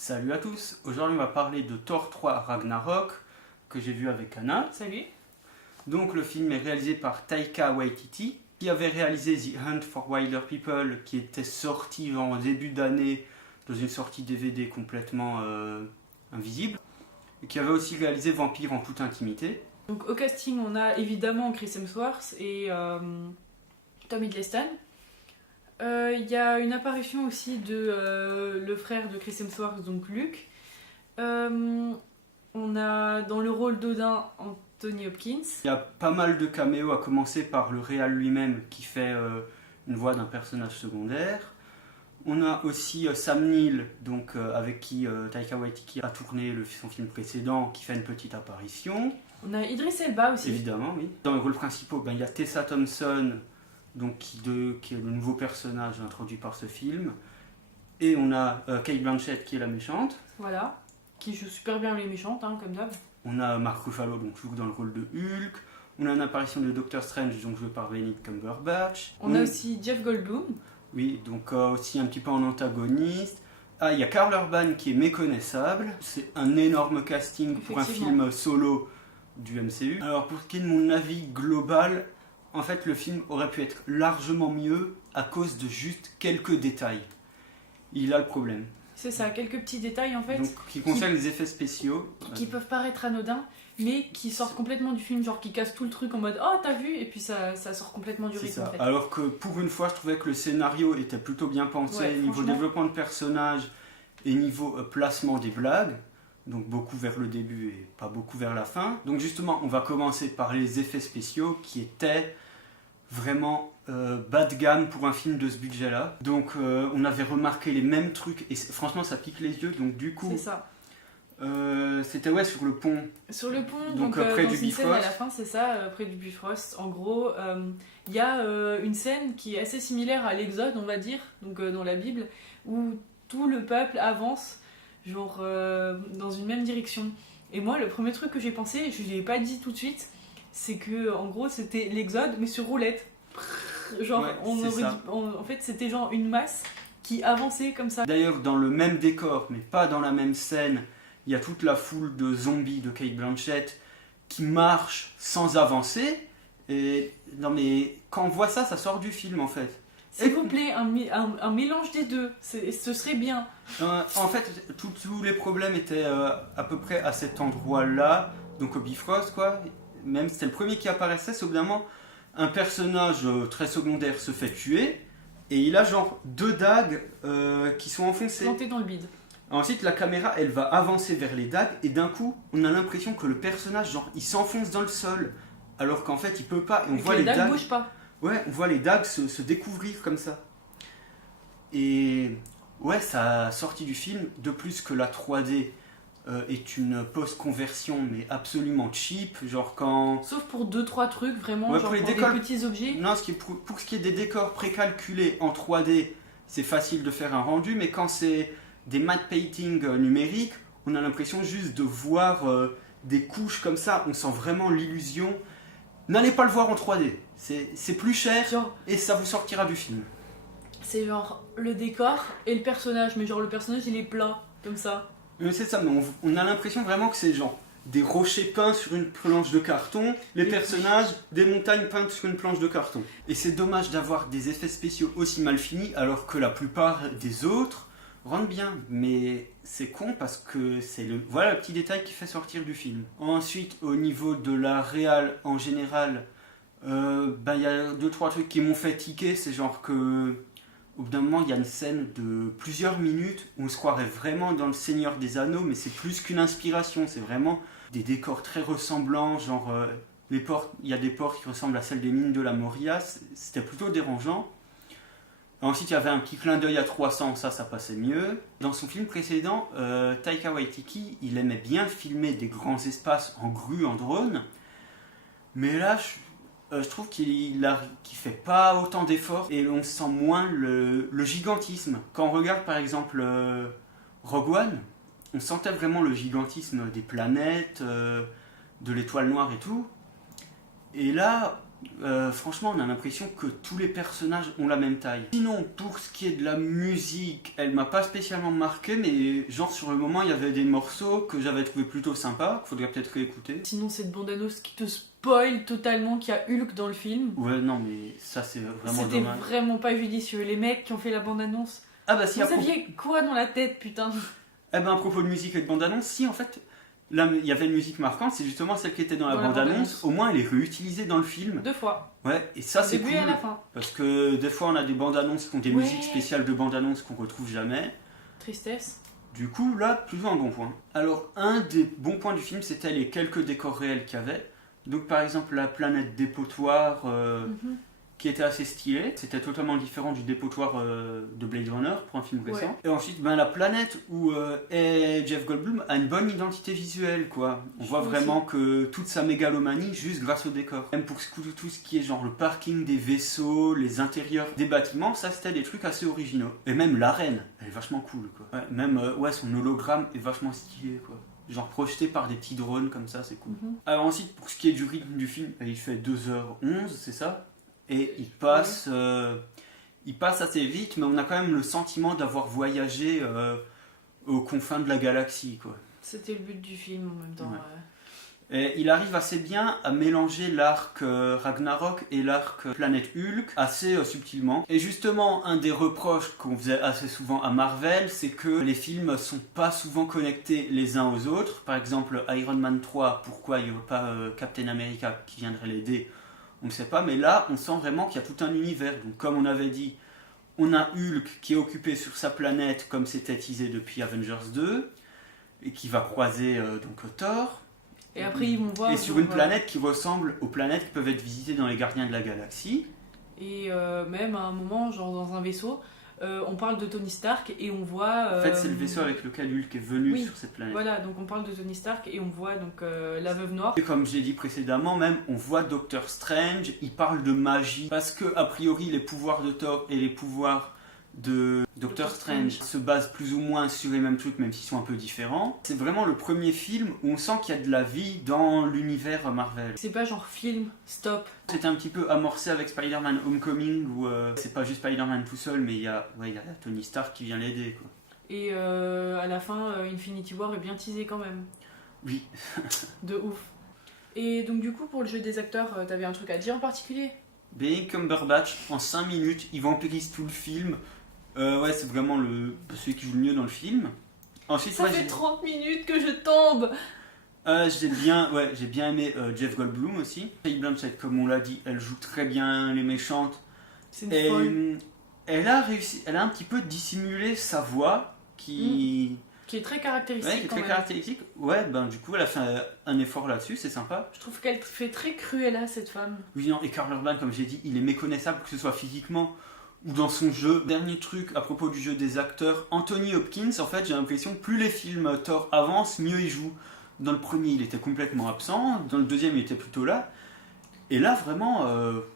Salut à tous, aujourd'hui on va parler de Thor 3 Ragnarok que j'ai vu avec Anna. Salut. Donc le film est réalisé par Taika Waititi qui avait réalisé The Hunt for Wilder People qui était sorti en début d'année dans une sortie DVD complètement invisible et qui avait aussi réalisé Vampire en toute intimité. Donc au casting on a évidemment Chris Hemsworth et Tom Hiddleston. Il y a une apparition aussi de le frère de Chris Hemsworth, donc Luke. On a dans le rôle d'Odin Anthony Hopkins. Il y a pas mal de caméos, à commencer par le réal lui-même qui fait une voix d'un personnage secondaire. On a aussi Sam Neill, donc, avec qui Taika Waititi a tourné son film précédent, qui fait une petite apparition. On a Idris Elba aussi. Évidemment, oui. Dans les rôles principaux, il y a Tessa Thompson, donc, qui est le nouveau personnage introduit par ce film. Et on a Cate Blanchett qui est la méchante. Voilà, qui joue super bien les méchantes, hein, comme d'hab. On a Mark Ruffalo, donc joue dans le rôle de Hulk. On a une apparition de Doctor Strange, donc joué par Benedict Cumberbatch. On a aussi Jeff Goldblum. Oui, donc aussi un petit peu en antagoniste. Ah, il y a Karl Urban qui est méconnaissable. C'est un énorme casting pour un film solo du MCU. Alors pour ce qui est de mon avis global, en fait le film aurait pu être largement mieux à cause de juste quelques détails. Il a le problème. C'est ça, quelques petits détails en fait. Donc qui concernent les effets spéciaux. Qui peuvent paraître anodins, mais qui sortent complètement du film, genre qui cassent tout le truc en mode « Oh, t'as vu ?» et puis ça sort complètement du rythme en fait. Alors que pour une fois, je trouvais que le scénario était plutôt bien pensé, Ouais, niveau développement de personnages et niveau placement des blagues. Donc beaucoup vers le début et pas beaucoup vers la fin. Donc justement, on va commencer par les effets spéciaux qui étaient vraiment bas de gamme pour un film de ce budget-là. Donc on avait remarqué les mêmes trucs et franchement ça pique les yeux. Donc du coup, c'est ça. c'était ouais sur le pont. Sur le pont, donc près du une scène Bifrost. à la fin, c'est ça, près du Bifrost. En gros, il y a une scène qui est assez similaire à l'Exode, on va dire, donc dans la Bible, où tout le peuple avance, genre dans une même direction. Et moi, le premier truc que j'ai pensé, je ne l'ai pas dit tout de suite, c'est que en gros c'était l'Exode, mais sur roulette. Genre, ouais, en fait, c'était genre une masse qui avançait comme ça. D'ailleurs, dans le même décor, mais pas dans la même scène, il y a toute la foule de zombies de Cate Blanchett qui marche sans avancer. Et non, mais quand on voit ça, ça sort du film en fait. S'il vous plaît, un mélange des deux, ce serait bien. En fait, tous les problèmes étaient à peu près à cet endroit-là, donc au Bifrost, quoi. Même c'était le premier qui apparaissait, c'est au bout d'un moment, un personnage très secondaire se fait tuer, et il a genre deux dagues qui sont enfoncées. Planté dans le bide. Ensuite, la caméra, elle va avancer vers les dagues, et d'un coup, on a l'impression que le personnage, genre, il s'enfonce dans le sol, alors qu'en fait, il peut pas, et on voit les dagues bougent pas. Ouais, on voit les dagues se découvrir comme ça. Et ouais, ça a sorti du film, de plus que la 3D est une post-conversion, mais absolument cheap, genre quand... Sauf pour 2-3 trucs, vraiment, Ouais, genre pour pour les décors... des petits objets. Non, pour ce qui est des décors précalculés en 3D, c'est facile de faire un rendu, mais quand c'est des matte painting numériques, on a l'impression juste de voir des couches comme ça, on sent vraiment l'illusion. N'allez pas le voir en 3D, c'est plus cher genre, et ça vous sortira du film. C'est genre le décor et le personnage, mais genre le personnage il est plat, comme ça. Mais c'est ça, mais on a l'impression vraiment que c'est genre des rochers peints sur une planche de carton, les personnages, des montagnes peintes sur une planche de carton. Et c'est dommage d'avoir des effets spéciaux aussi mal finis alors que la plupart des autres rendent bien. Mais c'est con parce que c'est voilà le petit détail qui fait sortir du film. Ensuite, au niveau de la réal en général, y a 2-3 trucs qui m'ont fait tiquer, c'est genre que au bout d'un moment, il y a une scène de plusieurs minutes où on se croirait vraiment dans le Seigneur des Anneaux, mais c'est plus qu'une inspiration, c'est vraiment des décors très ressemblants, genre les portes, il y a des portes qui ressemblent à celles des mines de la Moria, c'était plutôt dérangeant. Ensuite, il y avait un petit clin d'œil à 300, ça passait mieux. Dans son film précédent, Taika Waititi, il aimait bien filmer des grands espaces en grue, en drone, mais là, je trouve qu'il fait pas autant d'efforts et on sent moins le gigantisme. Quand on regarde par exemple Rogue One, on sentait vraiment le gigantisme des planètes, de l'étoile noire et tout. Et là, Franchement, on a l'impression que tous les personnages ont la même taille. Sinon, pour ce qui est de la musique, elle m'a pas spécialement marqué, mais genre sur le moment, il y avait des morceaux que j'avais trouvé plutôt sympas, qu'il faudrait peut-être réécouter. Sinon, cette bande-annonce qui te spoil totalement qu'il y a Hulk dans le film. Ouais, non, mais ça, c'est vraiment C'était dommage. vraiment pas judicieux. Les mecs qui ont fait la bande-annonce. Ah bah si, Vous aviez quoi dans la tête, putain? Eh ben, à propos de musique et de bande-annonce, si, en fait, là, il y avait une musique marquante, c'est justement celle qui était dans la bande-annonce. Au moins, elle est réutilisée dans le film. 2 fois. Ouais, et ça, Au c'est début cool. et à la fin. Parce que des fois, on a des bandes-annonces qui ont des Ouais. musiques spéciales de bande-annonce qu'on retrouve jamais. Tristesse. Du coup, là, plutôt un bon point. Alors, un des bons points du film, c'était les quelques décors réels qu'il y avait. Donc, par exemple, la planète dépotoir, qui était assez stylée. C'était totalement différent du dépotoir de Blade Runner pour un film récent. Ouais. Et ensuite, ben, la planète où est Jeff Goldblum a une bonne identité visuelle, quoi. On voit vraiment que toute sa mégalomanie juste grâce au décor. Même pour tout ce qui est genre le parking des vaisseaux, les intérieurs des bâtiments, ça c'était des trucs assez originaux. Et même l'arène, elle est vachement cool, quoi. Ouais, même son hologramme est vachement stylé, quoi. Genre projeté par des petits drones comme ça, c'est cool. Alors ensuite, pour ce qui est du rythme du film, il fait 2h11, c'est ça? Et il passe assez vite, mais on a quand même le sentiment d'avoir voyagé aux confins de la galaxie, quoi. C'était le but du film en même temps. Ouais. Et il arrive assez bien à mélanger l'arc Ragnarok et l'arc Planète Hulk assez subtilement. Et justement, un des reproches qu'on faisait assez souvent à Marvel, c'est que les films sont pas souvent connectés les uns aux autres. Par exemple, Iron Man 3, pourquoi il n'y aurait pas Captain America qui viendrait l'aider? On ne sait pas, mais là, on sent vraiment qu'il y a tout un univers. Donc, comme on avait dit, on a Hulk qui est occupé sur sa planète, comme c'était teasé depuis Avengers 2, et qui va croiser donc Thor. Et après, ils vont voir. Et sur une planète qui ressemble aux planètes qui peuvent être visitées dans les Gardiens de la Galaxie. Et même à un moment, genre dans un vaisseau, on parle de Tony Stark et on voit. En fait, c'est le vaisseau avec lequel Hulk est venu sur cette planète. Voilà, donc on parle de Tony Stark et on voit donc la Veuve Noire. Et comme j'ai dit précédemment, même on voit Doctor Strange, il parle de magie parce que a priori les pouvoirs de Thor et les pouvoirs de Doctor Strange se basent plus ou moins sur les mêmes trucs, même s'ils sont un peu différents. C'est vraiment le premier film où on sent qu'il y a de la vie dans l'univers Marvel. C'est pas genre film, stop. C'était un petit peu amorcé avec Spider-Man Homecoming où c'est pas juste Spider-Man tout seul, mais il y a Tony Stark qui vient l'aider, quoi. Et à la fin, Infinity War est bien teasé quand même. Oui. De ouf. Et donc du coup, pour le jeu des acteurs, t'avais un truc à dire en particulier? Benedict Cumberbatch, en 5 minutes, il vampirise tout le film. C'est vraiment celui qui joue le mieux dans le film. Ensuite, ça fait 30 minutes que je tombe. J'ai bien aimé Jeff Goldblum aussi. Kate Blanchett, comme on l'a dit, elle joue très bien les méchantes. C'est une folle. Elle a un petit peu dissimulé sa voix qui est très caractéristique. Ouais, qui est très caractéristique. Ouais, du coup, elle a fait un effort là-dessus, c'est sympa. Je trouve qu'elle fait très Cruella, cette femme. Oui, non, et Karl Urban, comme j'ai dit, il est méconnaissable, que ce soit physiquement ou dans son jeu. Dernier truc à propos du jeu des acteurs, Anthony Hopkins, en fait, j'ai l'impression que plus les films Thor avancent, mieux il joue. Dans le premier, il était complètement absent, dans le deuxième, il était plutôt là. Et là, vraiment,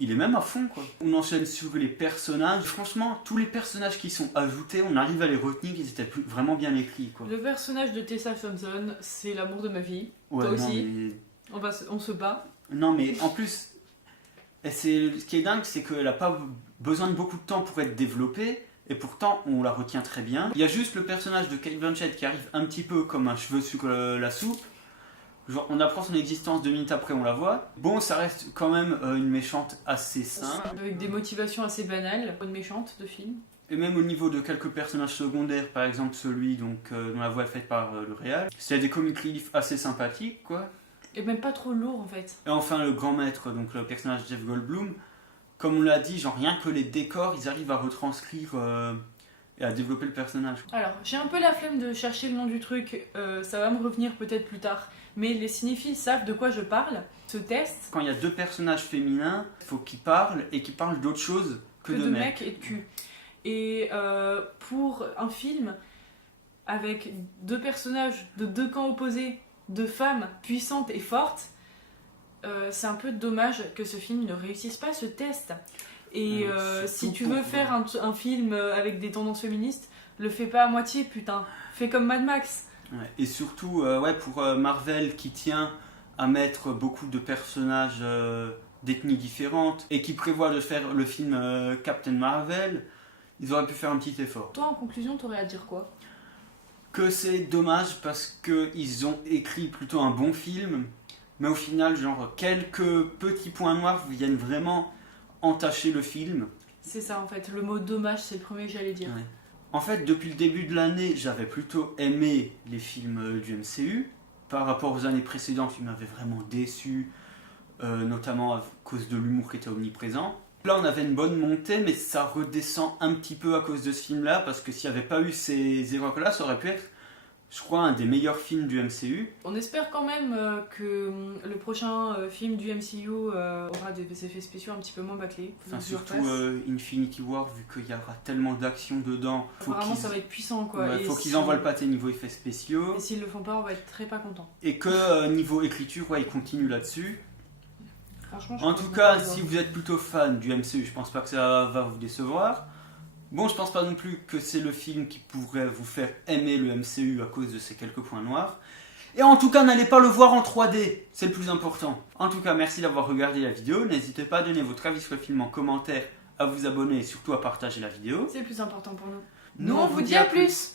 il est même à fond, quoi. On enchaîne sur les personnages. Franchement, tous les personnages qui sont ajoutés, on arrive à les retenir, ils étaient vraiment bien écrits, quoi. Le personnage de Tessa Thompson, c'est l'amour de ma vie. Ouais, toi non, aussi. mais... On se bat. Non, mais en plus, ce qui est dingue, c'est qu'elle n'a pas besoin de beaucoup de temps pour être développée, et pourtant, on la retient très bien. Il y a juste le personnage de Kate Blanchett qui arrive un petit peu comme un cheveu sur la soupe. Genre, on apprend son existence 2 minutes après, on la voit. Bon, ça reste quand même une méchante assez simple. Avec des motivations assez banales, une méchante de film. Et même au niveau de quelques personnages secondaires, par exemple celui dont la voix est faite par le réal, c'est des comic relief assez sympathiques, quoi. Et même pas trop lourd, en fait. Et enfin, le grand maître, donc le personnage Jeff Goldblum, comme on l'a dit, genre rien que les décors, ils arrivent à retranscrire et à développer le personnage. Alors, j'ai un peu la flemme de chercher le nom du truc, ça va me revenir peut-être plus tard. Mais les cinéphiles savent de quoi je parle. Ce test. Quand il y a 2 personnages féminins, il faut qu'ils parlent et qu'ils parlent d'autre chose que de mecs. Et de cul. Et pour un film avec 2 personnages de 2 camps opposés, 2 femmes puissantes et fortes, c'est un peu dommage que ce film ne réussisse pas ce test. Et si tu veux faire un film avec des tendances féministes, le fais pas à moitié, putain. Fais comme Mad Max. Ouais, et surtout, pour Marvel qui tient à mettre beaucoup de personnages d'ethnies différentes et qui prévoient de faire le film Captain Marvel, ils auraient pu faire un petit effort. Toi, en conclusion, t'aurais à dire quoi? Que c'est dommage parce qu'ils ont écrit plutôt un bon film, mais au final, genre, quelques petits points noirs viennent vraiment entacher le film. C'est ça en fait, le mot dommage, c'est le premier que j'allais dire. Ouais. En fait, depuis le début de l'année, j'avais plutôt aimé les films du MCU. Par rapport aux années précédentes, ils m'avaient vraiment déçu, notamment à cause de l'humour qui était omniprésent. Là, on avait une bonne montée, mais ça redescend un petit peu à cause de ce film-là, parce que s'il n'y avait pas eu ces erreurs-là, ça aurait pu être, je crois, un des meilleurs films du MCU. On espère quand même que le prochain film du MCU aura des effets spéciaux un petit peu moins bâclés. Enfin, surtout Infinity War, vu qu'il y aura tellement d'action dedans. Apparemment, ça va être puissant, quoi. Ouais, faut qu'ils envoient le pâté niveau effets spéciaux. Et s'ils le font pas, on va être très pas content. Et que niveau écriture, ouais, ils continuent là-dessus. Franchement, En tout cas, si vous êtes plutôt fan du MCU, je pense pas que ça va vous décevoir. Bon, je pense pas non plus que c'est le film qui pourrait vous faire aimer le MCU à cause de ces quelques points noirs. Et en tout cas, n'allez pas le voir en 3D, c'est le plus important. En tout cas, merci d'avoir regardé la vidéo. N'hésitez pas à donner votre avis sur le film en commentaire, à vous abonner et surtout à partager la vidéo. C'est le plus important pour nous. Nous, on vous dit à plus.